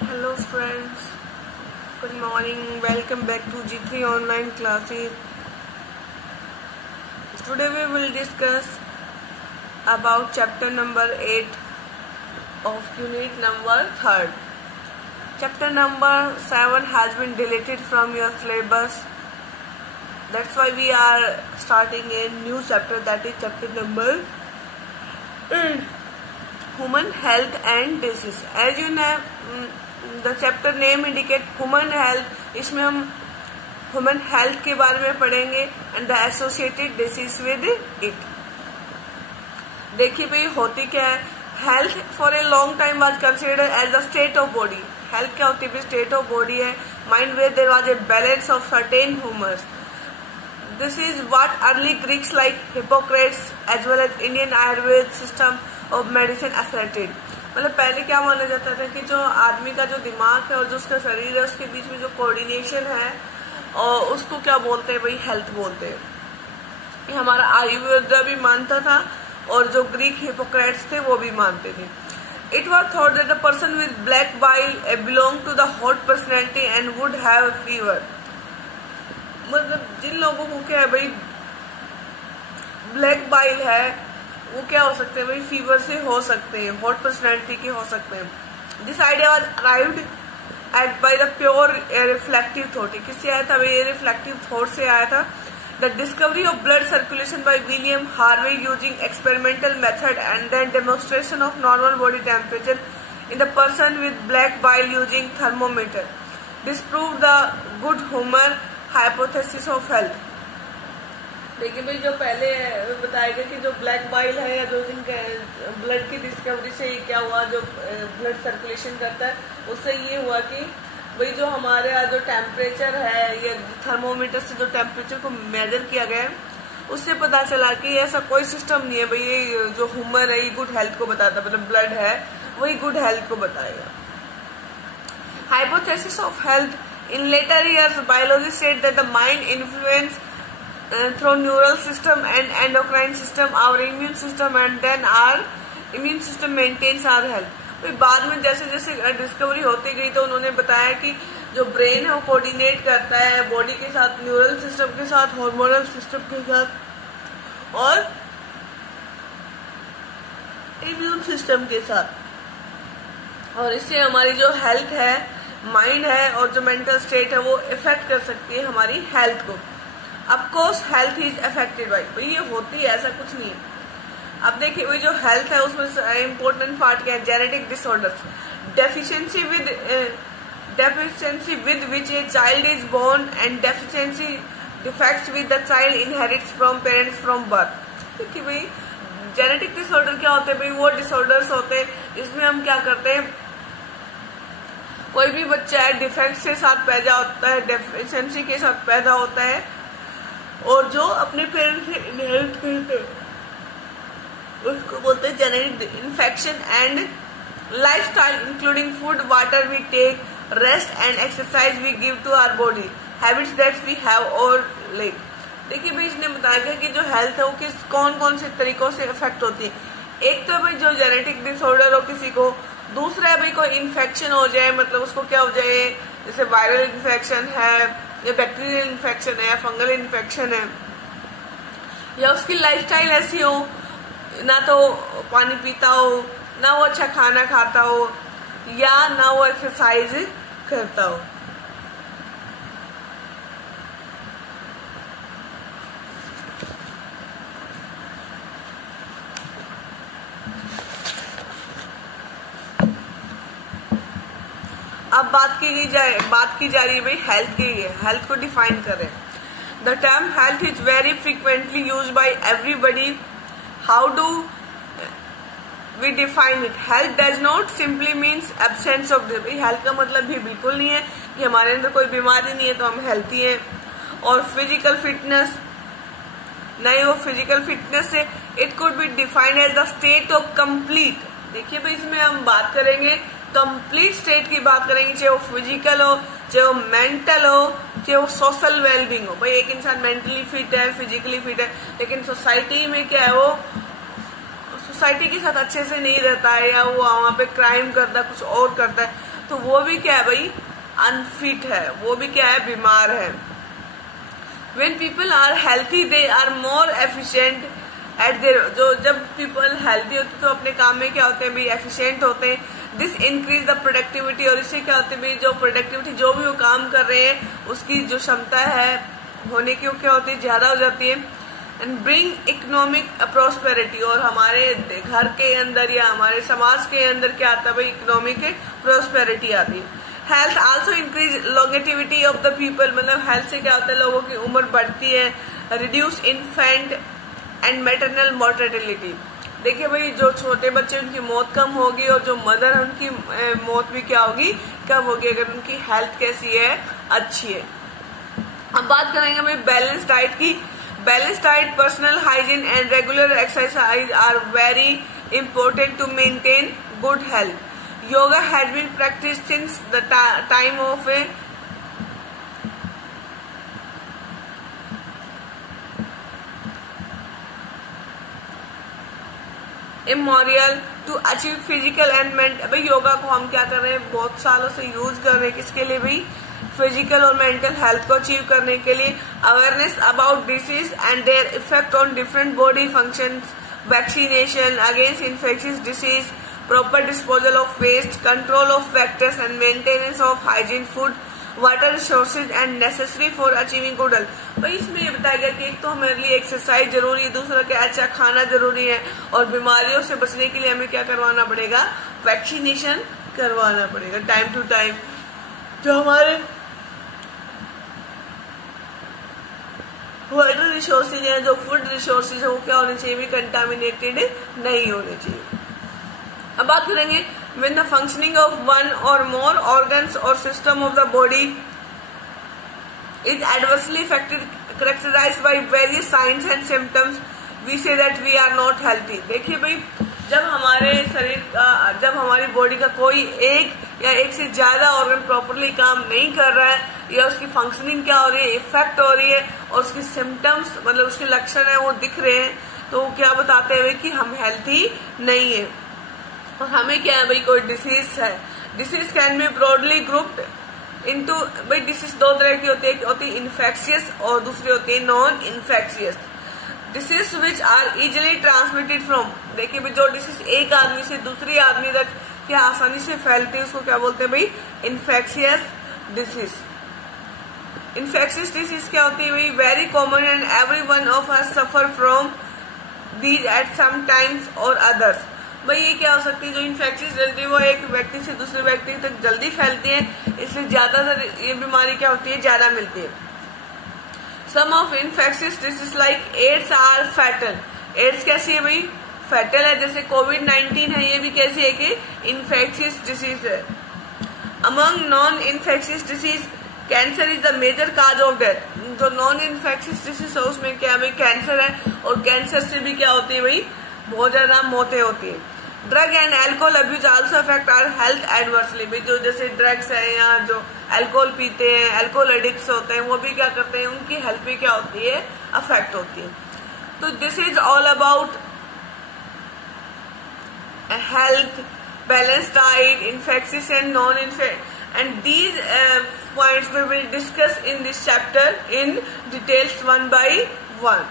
Hello friends, good morning. Welcome back to G3 online classes. Today we will discuss about chapter number 8 of unit number 3rd. Chapter number 7 has been deleted from your syllabus. That's why we are starting a new chapter, that is chapter number 8. Human health and disease. As you know, the chapter name indicate human health. इसमें हम human health के बारे में पढ़ेंगे and the associated disease with it. देखिए भाई होती क्या है. Health for a long time was considered as the state of body. Health क्या होती है? State of body है. Mind where there was a balance of certain humors. This is what early Greeks like Hippocrates as well as Indian Ayurveda system of medicine asserted. मतलब पहले क्या माना जाता था कि जो आदमी का जो दिमाग है और जो उसका शरीर है उसके बीच में जो कोऑर्डिनेशन है और उसको क्या बोलते हैं भाई, हेल्थ बोलते हैं. ये हमारा आयुर्वेद भी मानता था और जो ग्रीक हिपोक्रेट्स थे वो भी मानते थे. It was thought that the person with black bile belong to the hot personality and would have fever. मतलब जिन लोगों को क्या है भाई ब्लैक बाइल है वो क्या हो सकते हैं भाई, फीवर से हो सकते हैं, हॉट पर्सनैलिटी के हो सकते हैं. This idea was arrived at by the pure reflective thought. किससे आया था भाई? ये रिफ्लेक्टिव थॉट से आया था. The discovery of blood circulation by William Harvey using experimental method and then demonstration of normal body temperature in the person with black bile using thermometer. This prove the good humour hypothesis of health. देखिए भाई जो पहले बताया गया कि जो black bile है या जो जिनके ब्लड की डिस्कवरी से क्या हुआ, जो ब्लड सर्कुलेशन करता है उससे ये हुआ कि भाई जो हमारे यहाँ जो टेम्परेचर है या थर्मोमीटर से जो टेम्परेचर को मेजर किया गया है उससे पता चला कि ऐसा कोई सिस्टम नहीं है भाई, ये जो ह्यूमर है ये गुड हेल्थ को बताता, मतलब ब्लड है वही गुड हेल्थ को बताएगा. Hypothesis of health. In later years biology said that the mind influence through neural system and endocrine system our immune system and then our immune system maintains our health. फिर बाद में जैसे जैसे discovery होती गई तो उन्होंने बताया कि जो ब्रेन है वो कोऑर्डिनेट करता है बॉडी के साथ, न्यूरल सिस्टम के साथ, हार्मोनल सिस्टम के साथ और इम्यून सिस्टम के साथ, और इससे हमारी जो हेल्थ है, माइंड है और जो मेंटल स्टेट है वो इफेक्ट कर सकती है हमारी हेल्थ को. Of course, health is affected by. ये होती है, ऐसा कुछ नहीं है. अब देखिए वही जो हेल्थ है उसमें इम्पोर्टेंट पार्ट क्या है? Genetic disorders. Deficiency with which a child is born and deficiency defects with the child inherits from parents from birth. देखिए भाई जेनेटिक डिसऑर्डर क्या होते हैं भाई? वो डिसऑर्डर्स होते हैं जिसमें हम क्या करते हैं, कोई भी बच्चा है डिफेक्ट से साथ पैदा होता है, डेफिशिएंसी के साथ पैदा होता है और जो अपने पेरेंट्स से इनहेरिट करते हैं उसको बोलते हैं genetic infection. And lifestyle including food, water we take, rest and exercise we give to our body, habits that we have और लाइक. देखिए भाई इसने बताया कि जो हेल्थ है वो किस कौन कौन से तरीकों से इफेक्ट होती है. एक तो भाई जो जेनेटिक डिसऑर्डर हो किसी को, दूसरा है भाई कोई इन्फेक्शन हो जाए, मतलब उसको क्या हो जाए, जैसे वायरल इन्फेक्शन है या बैक्टीरियल इन्फेक्शन है या फंगल इन्फेक्शन है, या उसकी लाइफस्टाइल ऐसी हो ना तो पानी पीता हो, ना वो अच्छा खाना खाता हो, या ना वो एक्सरसाइज करता हो. अब बात की जा रही है भाई हेल्थ की. हेल्थ को डिफाइन करें. The term health is very frequently use by everybody. How do we define it? Health does not simply means absence of disease. Health का मतलब भी बिल्कुल नहीं है कि हमारे अंदर कोई बीमारी नहीं है तो हम हेल्थी हैं. और फिजिकल फिटनेस नहीं, वो फिजिकल फिटनेस से it could be defined as the state of complete. देखिए भाई इसमें हम बात करेंगे कंप्लीट स्टेट की बात करेंगे, चाहे वो फिजिकल हो, चाहे वो मेंटल हो, चाहे वो सोशल वेलबींग हो. भाई एक इंसान मेंटली फिट है, फिजिकली फिट है, लेकिन सोसाइटी में क्या है, वो सोसाइटी के साथ अच्छे से नहीं रहता है या वो वहां पे क्राइम करता है, कुछ और करता है, तो वो भी क्या है भाई, अनफिट है, वो भी क्या है, बीमार है। When people are healthy, they are more efficient at their, जो जब people healthy होते तो अपने काम में क्या होते हैं भाई, efficient होते हैं। This increase the productivity, और इससे क्या होते हैं भाई, जो productivity, जो भी वो काम कर रहे हैं उसकी जो क्षमता है होने की, वो क्या होती है, ज्यादा हो जाती है। एंड ब्रिंग इकोनॉमिक प्रॉस्पेरिटी, और हमारे घर के अंदर या हमारे समाज के अंदर क्या आता है भाई, इकोनॉमिक प्रॉस्पेरिटी आती है। Health also increase longevity of the people, मतलब हेल्थ से क्या होता है, लोगों की उम्र बढ़ती है। Reduce infant and maternal mortality, देखिए भाई जो छोटे बच्चे उनकी मौत कम होगी, और जो मदर है उनकी मौत भी क्या होगी, कम होगी, अगर उनकी हेल्थ कैसी है, अच्छी है। अब बात करेंगे भाई बैलेंस डाइट की। Balance diet, personal hygiene and regular exercise are very important to maintain good health. Yoga has been practiced since the time of immemorial to achieve physical and mental। भाई योगा को हम क्या कर रहे हैं, बहुत सालों से यूज कर रहे हैं, किसके लिए भाई, फिजिकल और मेंटल हेल्थ को अचीव करने के लिए। Awareness about disease and their effect on different body functions, vaccination against infectious disease, proper disposal of waste, control of vectors and maintenance of hygiene, food, water resources and necessary for achieving good health। भाई इसमें ये बताया गया कि एक तो हमारे लिए एक्सरसाइज जरूरी है, दूसरा क्या अच्छा खाना जरूरी है, और बीमारियों से बचने के लिए हमें क्या करवाना पड़ेगा, वैक्सीनेशन करवाना पड़ेगा टाइम टू टाइम। जो हमारे वाटर रिसोर्सेज है, जो फूड रिसोर्सेज है, वो क्या होने चाहिए भी, कंटामिनेटेड नहीं होने चाहिए। अब बात करेंगे when the functioning of one or more organs or system of the body is adversely affected, characterized by various signs and symptoms, we say that we are not healthy। देखिए भाई जब हमारे शरीर का, जब हमारी बॉडी का कोई एक या एक से ज्यादा ऑर्गन प्रॉपरली काम नहीं कर रहा है, या उसकी फंक्शनिंग क्या हो रही है, इफेक्ट हो रही है, और उसकी सिम्टम्स मतलब उसके लक्षण है वो दिख रहे हैं, तो वो क्या बताते हैं भाई कि हम हेल्थी नहीं है, और हमें क्या है भाई, कोई डिसीज है। Disease can be broadly grouped into, भाई डिसीज दो तरह की होती है, एक होती है इन्फेक्शियस और दूसरी होती है non infectious. Disease which are easily transmitted from, देखिए भाई जो डिसीज एक आदमी से दूसरी आदमी तक क्या आसानी से फैलती है, उसको क्या बोलते हैं भाई, इन्फेक्शियस डिसीज। इन्फेक्शियस डिसीज क्या होती है भाई, very common and every one of us suffer from these at some times और अदर्स। भाई ये क्या हो सकती है, जो इन्फेक्शियस जल्दी वो एक व्यक्ति से दूसरे व्यक्ति तक जल्दी फैलती है, इसलिए ज्यादातर ये बीमारी क्या होती है, ज्यादा मिलती है। Some of infectious disease like AIDS are fatal. AIDS कैसी है भाई, फैटल है, जैसे कोविड-19 है, ये भी कैसी है कि इन्फेक्शियस डिसीज है। Among non infectious disease cancer is the major cause of death. जो नॉन इन्फेक्शियस डिसीज है उसमें क्या भाई, कैंसर है, और कैंसर से भी क्या होती है भाई, बहुत ज्यादा मौतें होती है। Drug and alcohol abuse also affect our health adversely. भाई जो जैसे ड्रग्स है या जो अल्कोहल पीते हैं, अल्कोहल एडिक्ट्स होते हैं, वो भी क्या करते हैं, उनकी हेल्थ पे क्या होती है, अफेक्ट होती है। तो this is all about health, balance diet, infectious and non infectious, and these points we will discuss in this chapter in details one by one.